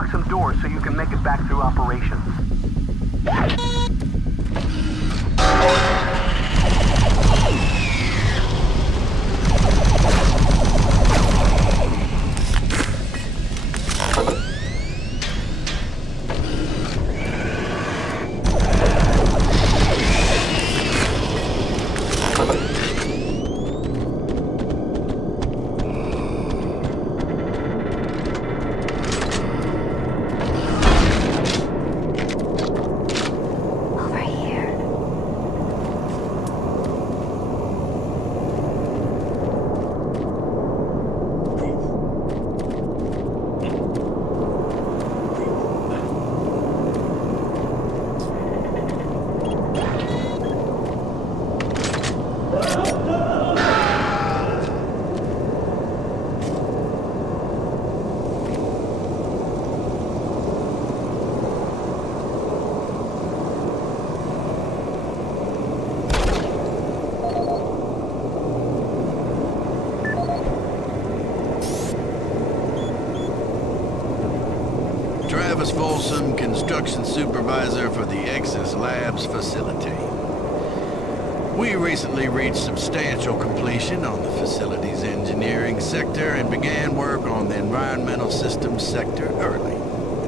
unlock some doors so you can make it back through operations. Construction supervisor for the Exis Labs facility. We recently reached substantial completion on the facility's engineering sector and began work on the environmental systems sector early.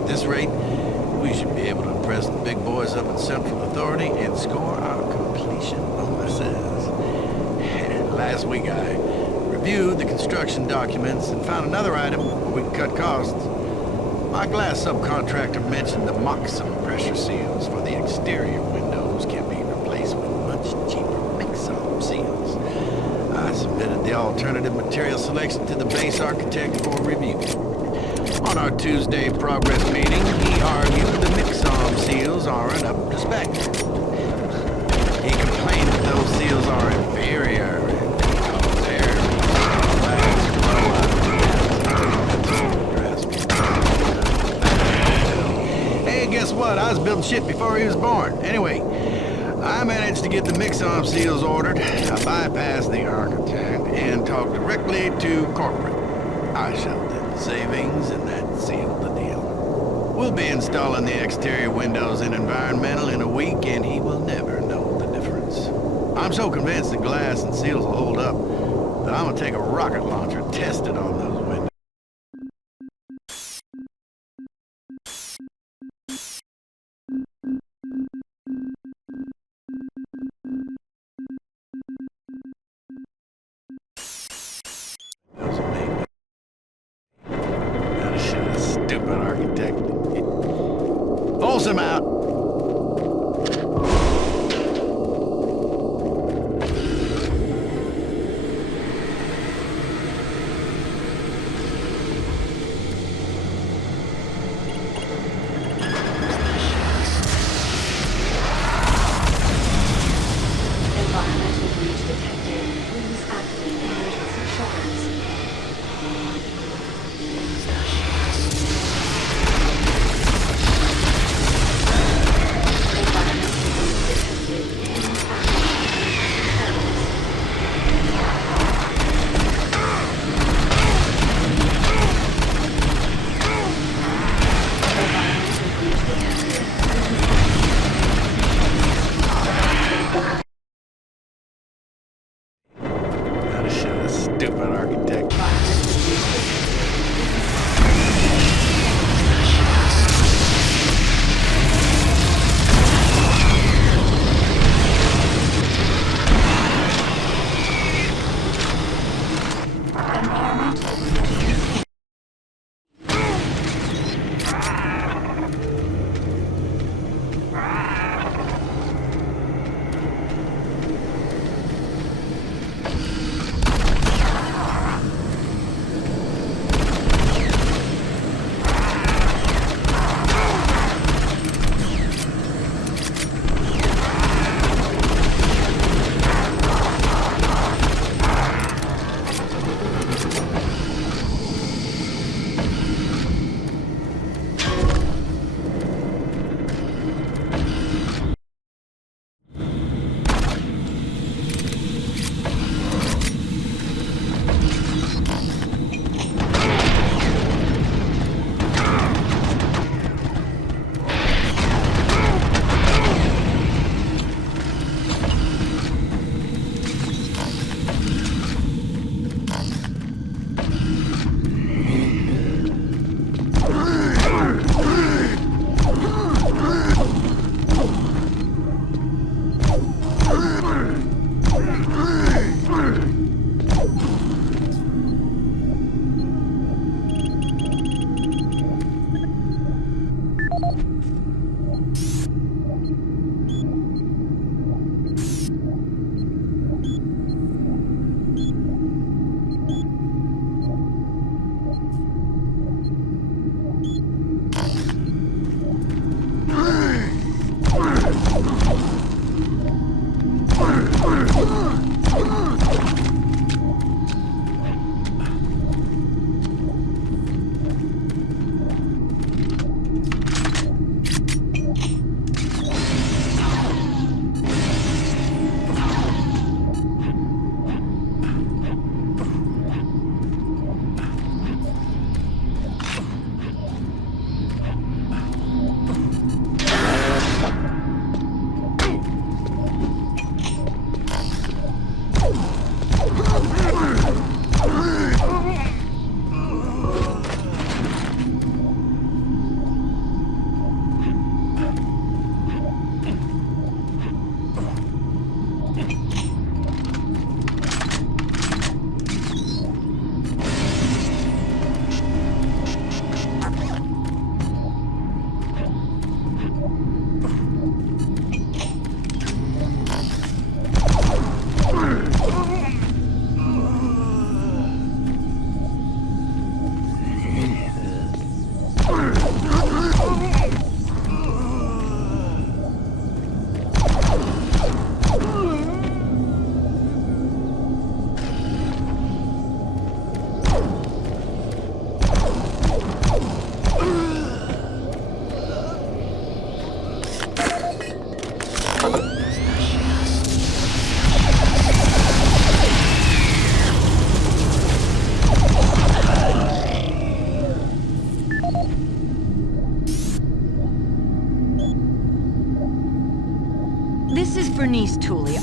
At this rate, we should be able to impress the big boys up at Central Authority and score our completion bonuses. Last week I reviewed the construction documents and found another item where we can cut costs. My glass subcontractor mentioned the Moxum pressure seals for the exterior windows can be replaced with much cheaper mix-up seals. I submitted the alternative material selection to the base architect for review. On our Tuesday progress meeting, he argued the mix-up seals aren't up to spec. He complained that those seals are inferior. Guess what? I was building shit before he was born. Anyway, I managed to get the mix-on seals ordered. I bypassed the architect and talked directly to corporate. I showed them the savings and that sealed the deal. We'll be installing the exterior windows in environmental in a week and he will never know the difference. I'm so convinced the glass and seals will hold up that I'm gonna take a rocket launcher, test it on those windows. Pulls him out. Environmental breach detected. Please activate emergency shutters.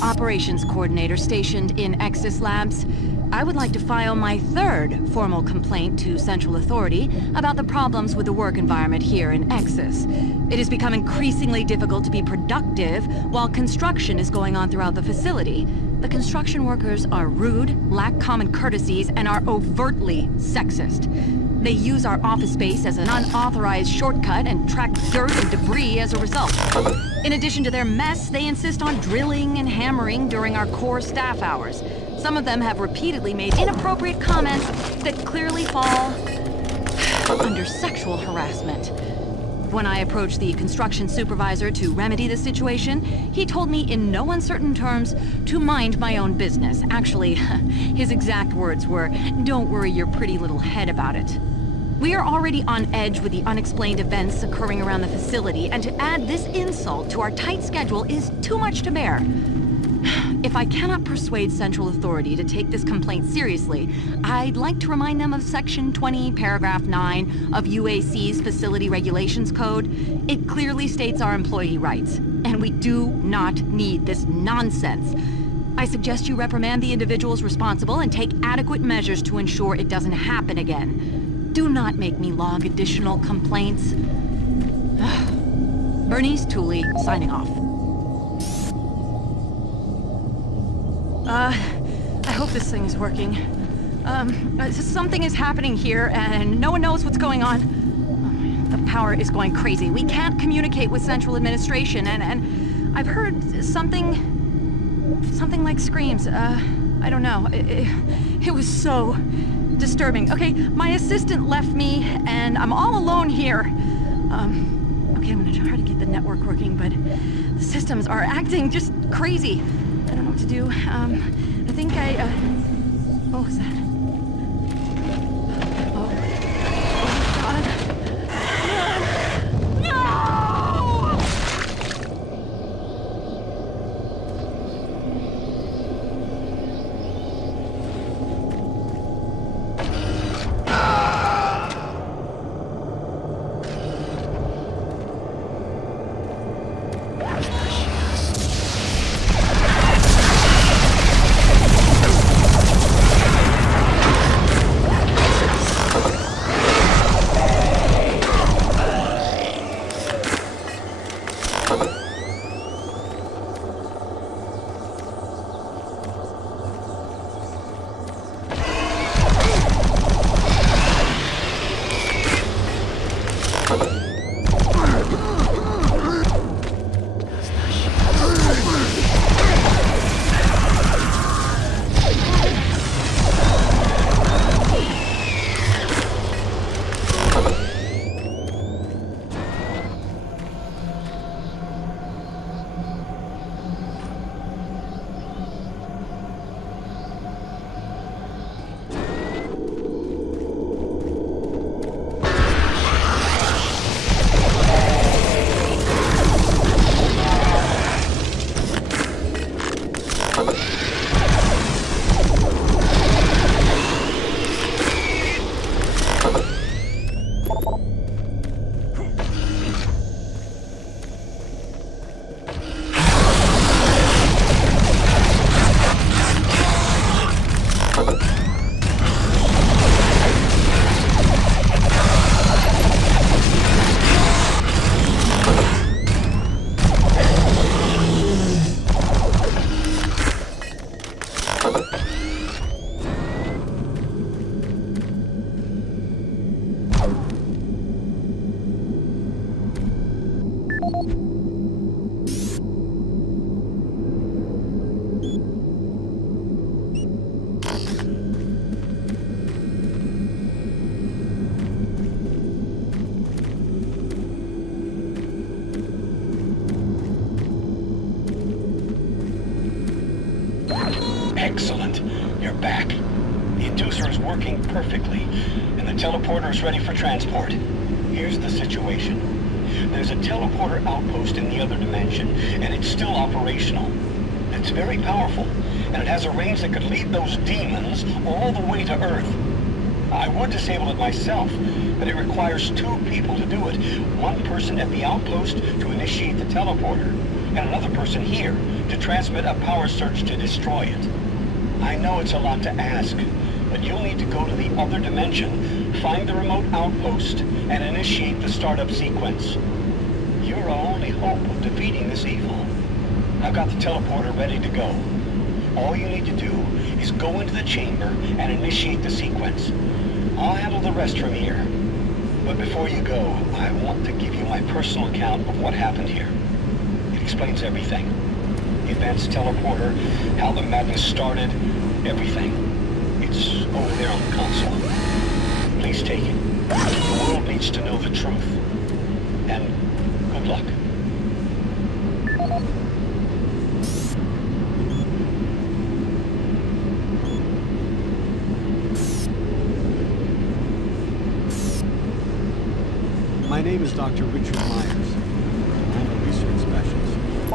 Operations Coordinator stationed in Exis Labs. I would like to file my third formal complaint to Central Authority about the problems with the work environment here in Exis. It has become increasingly difficult to be productive while construction is going on throughout the facility. The construction workers are rude, lack common courtesies, and are overtly sexist. They use our office space as an unauthorized shortcut and track dirt and debris as a result. In addition to their mess, they insist on drilling and hammering during our core staff hours. Some of them have repeatedly made inappropriate comments that clearly fall under sexual harassment. When I approached the construction supervisor to remedy the situation, he told me in no uncertain terms to mind my own business. Actually, his exact words were, "Don't worry your pretty little head about it." We are already on edge with the unexplained events occurring around the facility, and to add this insult to our tight schedule is too much to bear. If I cannot persuade Central Authority to take this complaint seriously, I'd like to remind them of Section 20, Paragraph 9 of UAC's Facility Regulations Code. It clearly states our employee rights, and we do not need this nonsense. I suggest you reprimand the individuals responsible and take adequate measures to ensure it doesn't happen again. Do not make me log additional complaints. Bernice Tooley, signing off. I hope this thing is working. Something is happening here, and no one knows what's going on. The power is going crazy. We can't communicate with Central Administration, and I've heard something like screams. I don't know. It was so disturbing. Okay, my assistant left me, and I'm all alone here. Okay, I'm gonna try to get the network working, but the systems are acting just crazy. I don't know what to do. I think what was that? Oh God. No! Excellent. You're back. The inducer is working perfectly, and the teleporter is ready for transport. Here's the situation. There's a teleporter outpost in the other dimension, and it's still operational. It's very powerful, and it has a range that could lead those demons all the way to Earth. I would disable it myself, but it requires 2 people to do it. One person at the outpost to initiate the teleporter, and another person here to transmit a power surge to destroy it. I know it's a lot to ask, but you'll need to go to the other dimension, find the remote outpost, and initiate the startup sequence. You're our only hope of defeating this evil. I've got the teleporter ready to go. All you need to do is go into the chamber and initiate the sequence. I'll handle the rest from here. But before you go, I want to give you my personal account of what happened here. It explains everything. The advanced teleporter, how the madness started, everything. It's over there on the console. Please take it. The world needs to know the truth. And good luck. My name is Dr. Richard Meyers. I'm a research specialist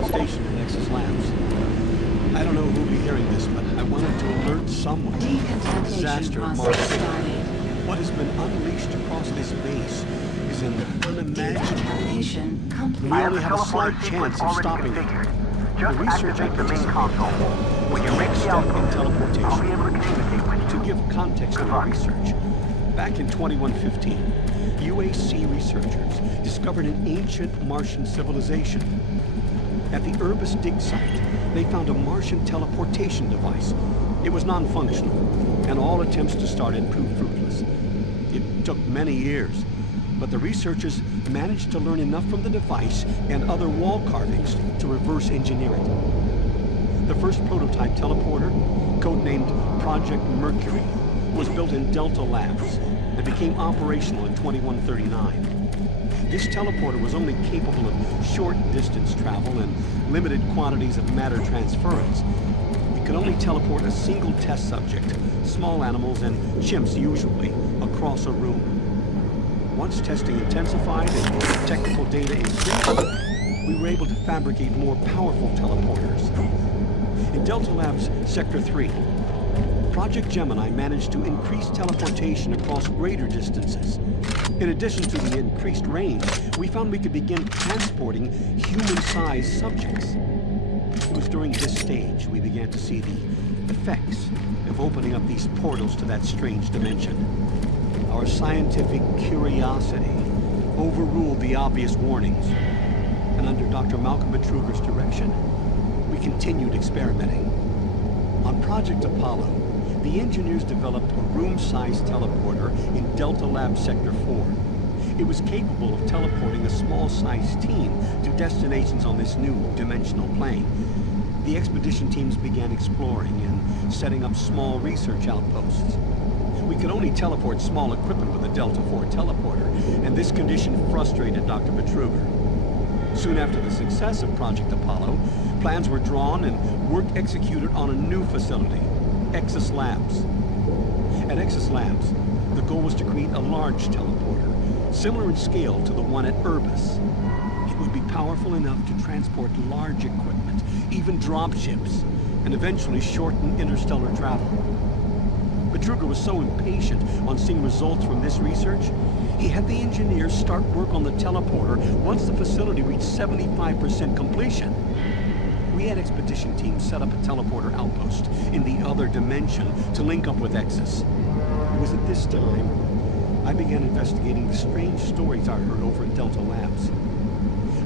stationed at Exis Labs. I don't know who'll be hearing this, but I wanted to alert someone to the Decontamination disaster process marked. started. What has been unleashed across this base is an unimaginable. Decontamination complete. We I have only the have a slight teleporter chance sequence of already stopping it. configured. The Just research I activate the main participated console. in When was you the reach next the step in outpost, I'll be teleportation. able to communicate with To you. give context to Good the luck. research, back in 2115, UAC researchers discovered an ancient Martian civilization. At the Urbis dig site, they found a Martian teleportation device. It was non-functional, and all attempts to start it proved fruitless. It took many years, but the researchers managed to learn enough from the device and other wall carvings to reverse engineer it. The first prototype teleporter, codenamed Project Mercury, was built in Delta Labs and became operational in 2139. This teleporter was only capable of short distance travel and limited quantities of matter transference. It could only teleport a single test subject, small animals and chimps usually, across a room. Once testing intensified and technical data increased, we were able to fabricate more powerful teleporters. In Delta Labs Sector 3, Project Gemini managed to increase teleportation across greater distances. In addition to the increased range, we found we could begin transporting human-sized subjects. It was during this stage we began to see the effects of opening up these portals to that strange dimension. Our scientific curiosity overruled the obvious warnings, and under Dr. Malcolm Betruger's direction, we continued experimenting. On Project Apollo, the engineers developed a room-sized teleporter in Delta Lab Sector 4. It was capable of teleporting a small-sized team to destinations on this new dimensional plane. The expedition teams began exploring and setting up small research outposts. We could only teleport small equipment with a Delta 4 teleporter, and this condition frustrated Dr. Betruger. Soon after the success of Project Apollo, plans were drawn and work executed on a new facility, Exis Labs. At Exis Labs, the goal was to create a large teleporter, similar in scale to the one at Urbis. It would be powerful enough to transport large equipment, even dropships, and eventually shorten interstellar travel. Betruger was so impatient on seeing results from this research, he had the engineers start work on the teleporter once the facility reached 75% completion. We had expedition teams set up a teleporter outpost in the other dimension to link up with Exis. It was at this time I began investigating the strange stories I heard over at Delta Labs.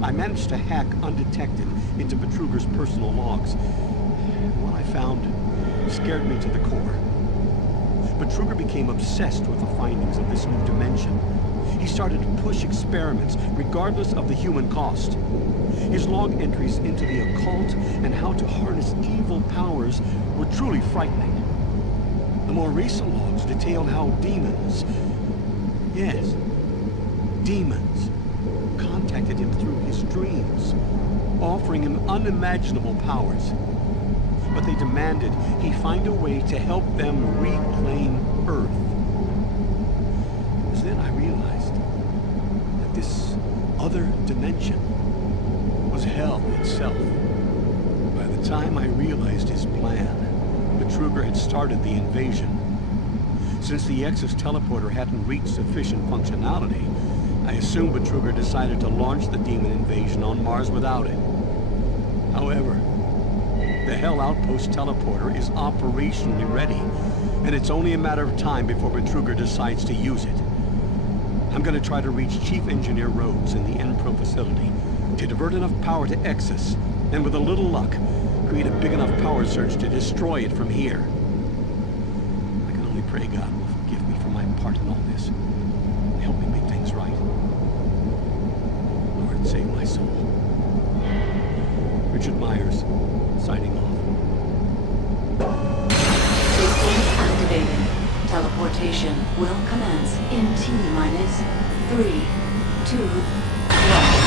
I managed to hack undetected into Betruger's personal logs. What I found scared me to the core. Betruger became obsessed with the findings of this new dimension. he started to push experiments regardless of the human cost. His log entries into the occult and how to harness evil powers were truly frightening. The more recent logs detailed how demons, yes, demons, contacted him through his dreams, offering him unimaginable powers. But they demanded he find a way to help them reclaim Earth. It was then I realized that this other dimension was hell itself. By the time I realized his plan, Betruger had started the invasion. Since the Exis teleporter hadn't reached sufficient functionality, I assumed Betruger decided to launch the demon invasion on Mars without it. However, the Hell Outpost teleporter is operationally ready, and it's only a matter of time before Betruger decides to use it. I'm gonna try to reach Chief Engineer Rhodes in the Enpro Facility to divert enough power to Exis, and with a little luck, create a big enough power surge to destroy it from here. I can only pray God will forgive me for my part in all this, and help me make things right. Lord, save my soul. Richard Meyers, signing off. Systems activated. Teleportation will commence in T-minus 3, 2, 1.